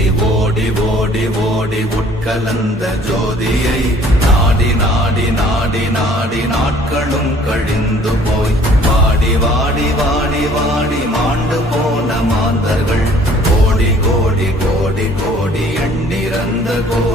ஓடி ஓடி ஓடி உட்கலந்த ஜோதியை நாடி நாடி நாடி நாடி நாட்களும் கழிந்து போய் வாடி வாடி வாடி வாடி மாண்டு போன மாந்தர்கள் கோடி கோடி கோடி கோடி எண்ணிறந்த